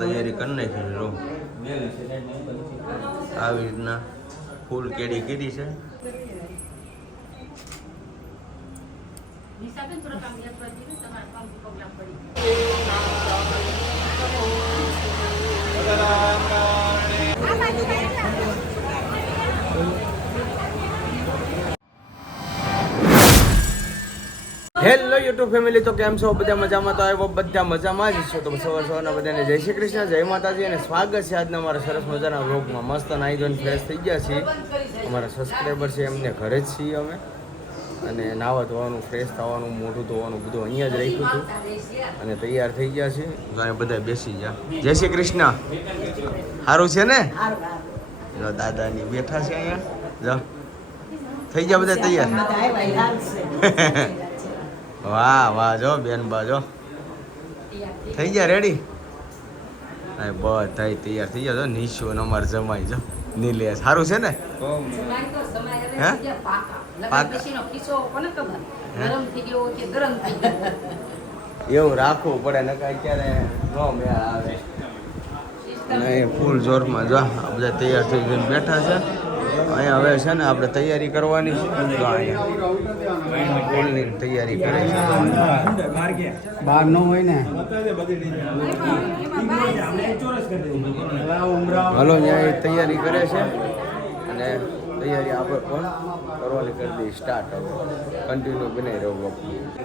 તૈયારી કરી નાખી રો આવી રીતના ફૂલ કેડી કીધી છે. હેલો યુટ્યુબ ફેમિલી, તો કેમ છો બધા? મજામાં? તો આવ્યો બધા મજામાં જ છો. તો સવારના બધાને જય શ્રી કૃષ્ણ, જય માતાજી અને સ્વાગત છે આજના અમારા સરસ મજાના વ્લોગમાં. મસ્ત નાહી ધોઈને ફ્રેશ થઈ ગયા છીએ. અમારા સબસ્ક્રાઈબર છે એમને ઘરે જ છીએ અમે, અને નાવા ધોવાનું, ફ્રેશ થવાનું, મોઢું ધોવાનું બધું અહીંયા જ રાખ્યું હતું અને તૈયાર થઈ ગયા છીએ. ગાય બધા બેસી ગયા. જય શ્રી કૃષ્ણ. સારું છે ને? જો દાદાની બેઠા છે અહીંયા. જો થઈ ગયા બધા તૈયાર. વાહ વાહ, જો બેન બાજો થઈ ગયા રેડી. બધા તૈયાર થઈ ગયા. જો નીશુ ને અમારે જમાઈ જો નીલેશ. સારું છે ને? હે એવું રાખવું પડે ને, કઈ ક્યારે નો મેળ આવે. અને ફૂલ જોરમાં જો બધા તૈયાર થઈ જઈને બેઠા છે. અહીંયા હવે છે ને આપણે તૈયારી કરવાની છે. અહીંયા ફૂલની તૈયારી કરે છે. બહાર ન હોય ને હાલો, ત્યાં તૈયારી કરે છે અને તૈયારી આપણે પણ કરવાની કરી દઈએ સ્ટાર્ટ. હવે કન્ટિન્યુ બનાવી રહ્યો.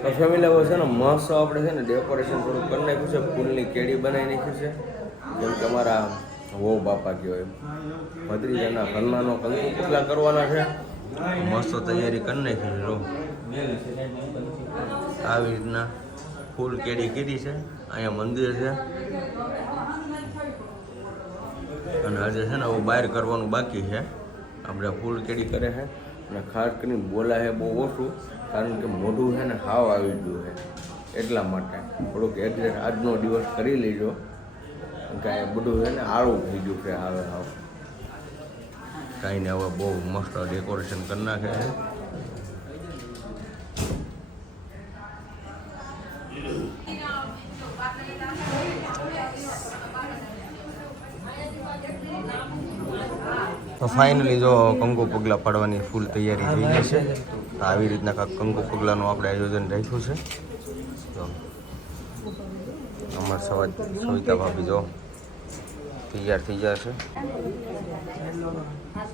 તો ફેમિલી હવે છે ને મસ્ત આપણે છે ને ડેકોરેશન થોડું કરી નાખ્યું છે. ફૂલની કેડી બનાવી નાખ્યું છે, જેમ કે અમારા વહુ બાપા કહેવાય ભત્રીજાના ઘરનાનો કંકુ પગલા કરવાના છે. મસ્ત તૈયારી કરી નાખી રો આવી રીતના ફૂલ કેડી કીધી છે. અહીંયા મંદિર છે અને આજે છે ને હવે બહાર કરવાનું બાકી છે. આપણે ફૂલ કેડી કરે છે અને ખાસ કરીને બોલા છે બહુ ઓછું, કારણ કે મોઢું છે ને હાવ આવી ગયું છે. એટલા માટે થોડુંક એડજસ્ટ આજનો દિવસ કરી લેજો, કાંઈ બધું છે ને આળું થઈ ગયું છે. હવે હાવ કાંઈ ને હવે બહુ મસ્ત ડેકોરેશન કરી નાખે છે. તો ફાઇનલી જો કંકુ પગલા પાડવાની ફૂલ તૈયારી થઈ ગઈ છે. તો આવી રીતના કાંઈક કંકુ પગલાનું આપણે આયોજન રાખ્યું છે. તો અમારા સવિતા ભાભી જો તૈયાર થઈ જશે.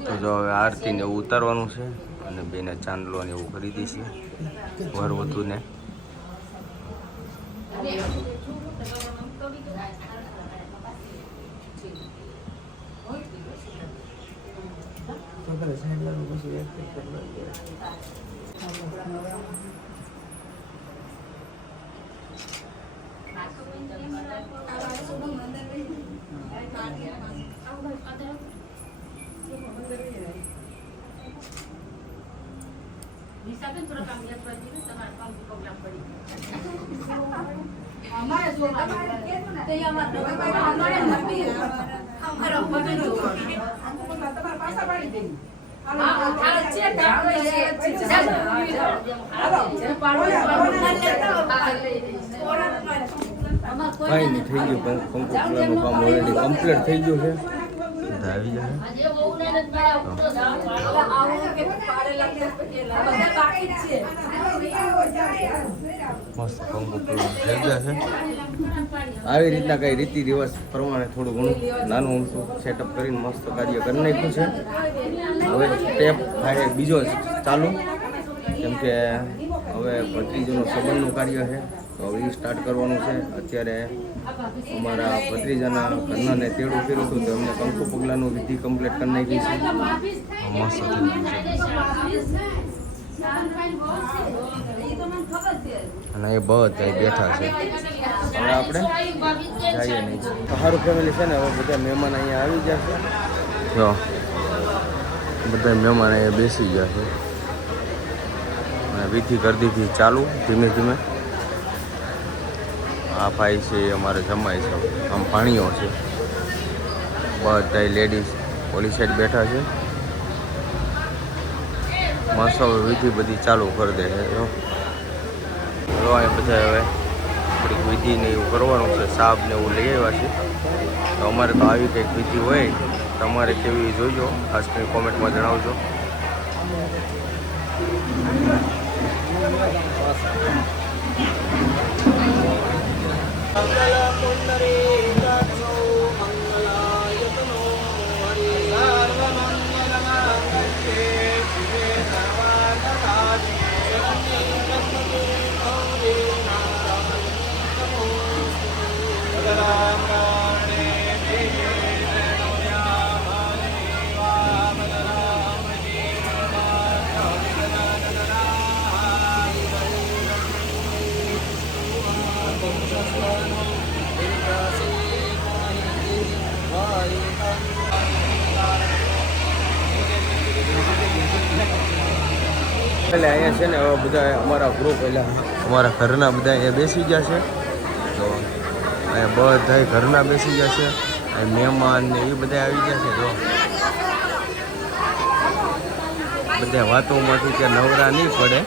તો જો હવે આરતીને એવું ઉતારવાનું છે અને બેને ચાંદલો ને એવું કરી દઈશું વરવધુને. કઈ નહીં, થઈ ગયું. કંકુ પગલાનું કામ ઓલરેડી કમ્પ્લીટ થઈ ગયું છે. આવી જાય મસ્ત કંકુ પગલું થઈ ગયા છે. આવી રીતના કઈ રીતિ રિવાજ પ્રમાણે થોડું ઘણું નાનું ઊંચું સેટઅપ કરીને મસ્ત કાર્ય કરી નાખ્યું છે. હવે સ્ટેપ થાય બીજો ચાલુ, કેમ કે હવે ભત્રીજાનું સંબંધનું કાર્ય છે. તો હવે એ સ્ટાર્ટ કરવાનું છે. અત્યારે અમારા ભત્રીજાના ઘરનાને તેડું કર્યું હતું, તો એમને કંકુ પગલાનું વિધિ કમ્પ્લીટ કરી નાખી છે. મસ્ત થઈ ગયું છે અને એ બધા બેઠા છે. હવે આપણે જઈએ નહીં. સારું ફેમિલી છે ને, હવે બધા મહેમાન અહીંયા આવી જશે. જો બધા મહેમાન અહીંયા બેસી ગયા છે અને વિધિ કરી દીધી ચાલુ ધીમે ધીમે. આ ભાઈ છે અમારે જમાય છે, આમ ભાણીઓ છે. બધા લેડીઝ ઓલી સાઈડ બેઠા છે. મસ્ત વિધિ બધી ચાલુ કરી દે છે. અહીંયા બધા હવે થોડીક વિધિ ને એવું કરવાનું છે. સાબ ને એવું લઈ આવ્યા છે. તો અમારે તો આવી કંઈક વિધિ હોય, તમારે કેવી જોઈજો, ખાસ કરીને કોમેન્ટમાં જણાવજો. એટલે અહીંયા છે ને હવે બધા અમારા ગ્રુપ એટલે અમારા ઘરના બધા અહીંયા બેસી ગયા છે. તો અહીંયા બધા ઘરના બેસી ગયા છે, મહેમાન ને એ બધા આવી ગયા છે. જો બધા વાતોમાંથી કે નવરા નહીં પડે,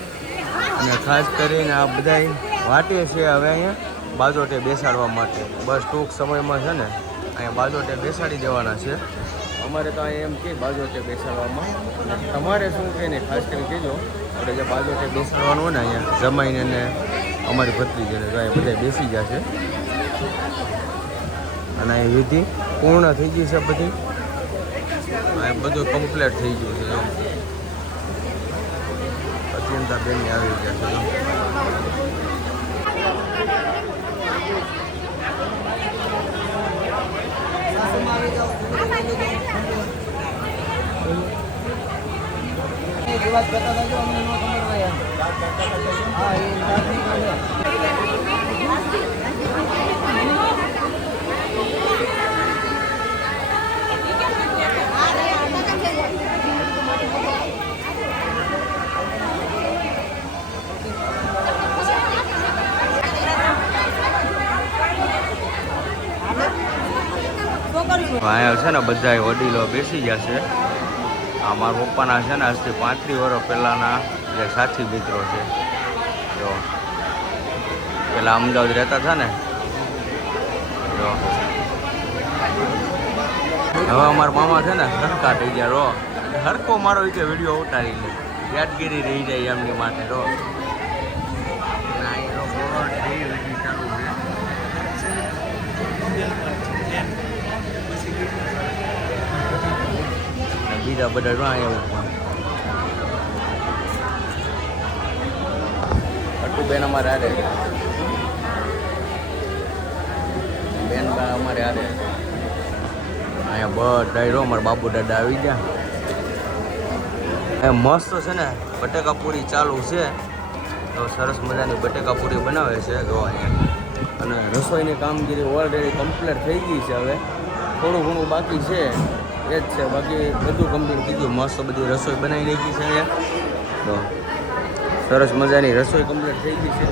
અને ખાસ કરીને આ બધા વાટે છે હવે અહીંયા બાજોટે બેસાડવા માટે. બસ ટૂંક સમયમાં છે ને અહીંયા બાજોટે બેસાડી દેવાના છે. અમારે તો અહીંયા એમ કે બાજોટે બેસાડવામાં, તમારે શું કે ને ખાસ કરીને કહેજો. આપણે જે બાજોટે બેસાડવાનું હોય ને અહીંયા જમાઈને ને અમારી ભત્રીજીને તો અહીંયા બધા બેસી ગયા છે, અને એ વિધિ પૂર્ણ થઈ ગઈ છે બધી. અહીંયા બધું કમ્પ્લીટ થઈ ગયું છે. અત્યંતા બેન આવી ગયા છે. વાત કરતા હતા અમને ન ખબર હોય. હા એ અહીંયા છે ને બધા વડીલો બેસી ગયા છે. આ મારા પપ્પાના છે ને આજથી 35 વર્ષ પહેલાંના જે સાથી મિત્રો છે. જો પેલા અમદાવાદ રહેતા હતા ને, જો હવે અમારા મામા છે ને હરકા થઈ ગયા. રો હરકો મારો કે વિડીયો ઉતારી લે, યાદગીરી રહી જાય એમની માટે. રો બીજા બધા રો આવ્યા. બેન અમારે આરે, બેન અમારે આરે. અહીંયા બધા રો અમારા બાપુ દાદા આવી ગયા. મસ્ત છે ને બટેકા પૂરી ચાલુ છે. તો સરસ મજાની બટેકા પૂરી બનાવે છે. જો અહીંયા અને રસોઈની કામગીરી ઓલરેડી કમ્પ્લીટ થઈ ગઈ છે. હવે થોડું ઘણું બાકી છે એ જ છે, બાકી બધું કમ્પ્લીટ થઈ ગયું. મસ્ત બધી રસોઈ બનાવી નાખી છે અહીંયા. તો સરસ મજાની રસોઈ કમ્પ્લીટ થઈ ગઈ છે.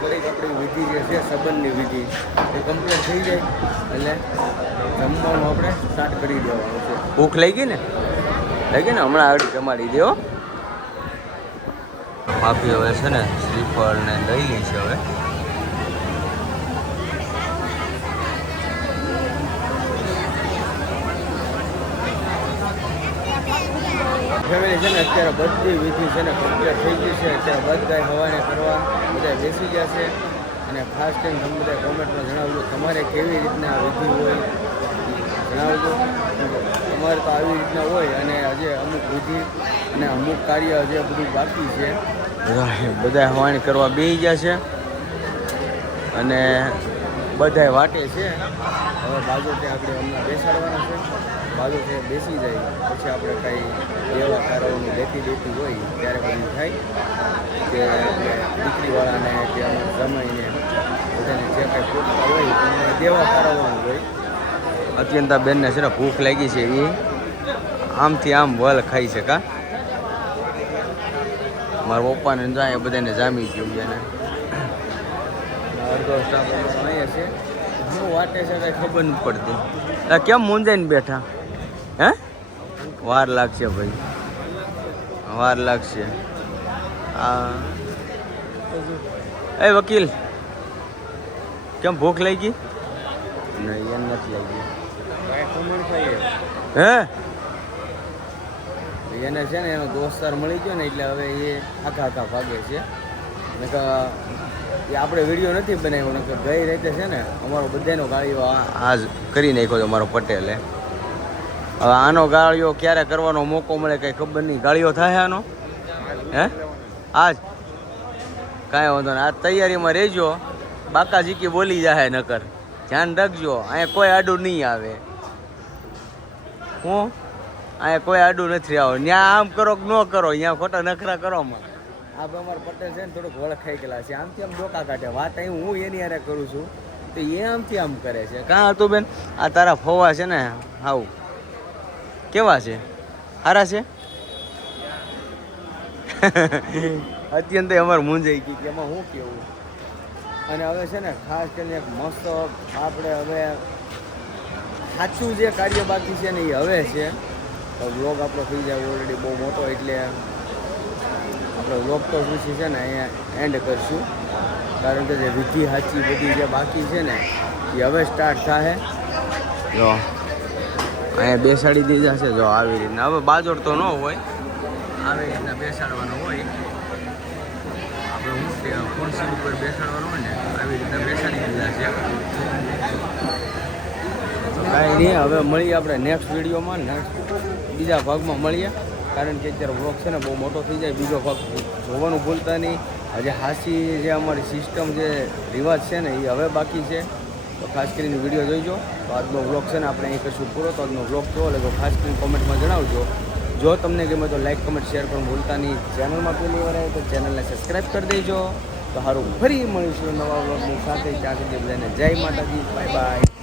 થોડીક આપણી વિધિ જે છે સંબંધની વિધિ એ કમ્પ્લીટ થઈ જાય એટલે જમવાનું આપણે સ્ટાર્ટ કરી દેવાનું છે. ભૂખ લાગી ને હમણાં આગળ જમાડી દો. માફી હવે છે ને શ્રીફળ ને લઈ ગઈ છે. હવે ફેમિલી છે ને અત્યારે બધી વિધિ છે ને કમ્પ્લીટ થઈ ગઈ છે. અત્યારે બધા હવાને કરવા બધા બેસી ગયા છે. અને ખાસ કરીને તમે બધા કોમેન્ટમાં જણાવજો તમારે કેવી રીતના વિધિ હોય જણાવજો. તમારે તો આવી રીતના હોય અને હજી અમુક વિધિ અને અમુક કાર્ય હજી બધું બાકી છે. બધા હવાને કરવા બેસી ગયા છે અને બધા વાટે છે. હવે બાજોટે આપણે હમણાં બેસાડવાના છે. બાજોટે બેસી જાય પછી આપણે કાંઈ દેવા કારોની લેતી દેતી હોય ત્યારે બધું થાય કે દીકરીવાળાને કે જમાઈને બધાને જે કાંઈ પૂછતા હોય એને દેવા કારવવાનું હોય. અત્યંતા બેનને છે ને ભૂખ લાગી છે, એ આમથી આમ વલ ખાઈ છે. કા મારા પપ્પાને જાય બધાને જામી ગયું છે ને અડધો સ્ટાફ અહીંયા છે. શું વાટે છે કાંઈ ખબર નથી પડતી. કેમ મૂંઝાઈને બેઠા? હે વાર લાગશે ભાઈ, વાર લાગશે. એ વકીલ કેમ ભૂખ લાગી? નહીં એમ નથી લાગ્યું. ભાઈ ખમણ ખાઈએ. હે એને છે ને એનો દોસ્તાર મળી ગયો ને એટલે હવે એ આખા ભાગે છે. નકર એ આપણે વિડીયો નથી બનાવ્યો, નકર ગઈ રીતે છે ને અમારો બધાનો ગાળીઓ આજ કરી નાખ્યો છે અમારો પટેલે. હવે આનો ગાળીઓ ક્યારે કરવાનો મોકો મળે કંઈ ખબર નહીં. ગાળીઓ થાય આનો હે આજ કાંઈ વાંધો નહીં. આ તૈયારીમાં રહેજો. બાકા જીકી બોલી જાય નકર ધ્યાન રાખજો. અહીંયા કોઈ આડું નહીં આવે. હું અહીંયા કોઈ આડું નથી આવો. ત્યાં આમ કરો કે ન કરો, અહીંયા ખોટા નખરા કરવામાં. આ અમારો પટેલ છે ને થોડુંક વળખાઈ ગયેલા છે. આમથી આમ ડોકા કાઢે. વાત અહીં હું એની હારે કરું છું તો એ આમથી આમ કરે છે. કાં હતું બેન આ તારા ફોવા છે ને હાવ કેવા છે? સારા છે? અત્યંત અમારે મૂંઝાઈ ગઈ કે એમાં શું કેવું. અને હવે છે ને ખાસ કરીને એક મસ્ત આપણે હવે સાચું જે કાર્ય બાકી છે ને એ હવે છે. વ્લોગ આપણો થઈ જાય ઓલરેડી બહુ મોટો, એટલે આપણે વ્લોગ તો પછી છે ને અહીંયા એન્ડ કરીશું. કારણ કે જે વિધિ સાચી બધી જે બાકી છે ને એ હવે સ્ટાર્ટ થાય. જો અહીંયા બેસાડી દીધા છે. જો આવી રીતના હવે બાજોડ તો ન હોય, આવી રીતના બેસાડવાનું હોય. આપણે હું ખુરશી ઉપર બેસાડવાનું હોય ને આવી રીતના બેસાડી દીધા છે. કાંઈ નહીં, હવે મળીએ આપણે નેક્સ્ટ વિડીયોમાં, બીજા ભાગમાં મળીએ. કારણ કે અત્યારે વ્લોગ છે ને બહુ મોટો થઈ જાય. બીજો ભાગ જોવાનું ભૂલતા નહીં. હજી હાસી જે અમારી સિસ્ટમ જે રિવાજ છે ને એ હવે બાકી છે. તો ખાસ કરીને વિડીયો જોઈજો. તો આજનો વ્લોગ છે ને આપણે અહીં કશું પૂરો. તો આજનો વ્લોગ કેવો લાગ્યો ખાસ કરીને કોમેન્ટમાં જણાવજો. જો તમને ગમે તો લાઈક કમેન્ટ શેર પણ ભૂલતા નહીં. ચેનલમાં પહેલી વાર આવે તો ચેનલને સબસ્ક્રાઈબ કરી દેજો. તો સારું ફરી મળીશું નવા વ્લોગની સાથે. ત્યાં સુધી બધાને જય માતાજી, બાય બાય.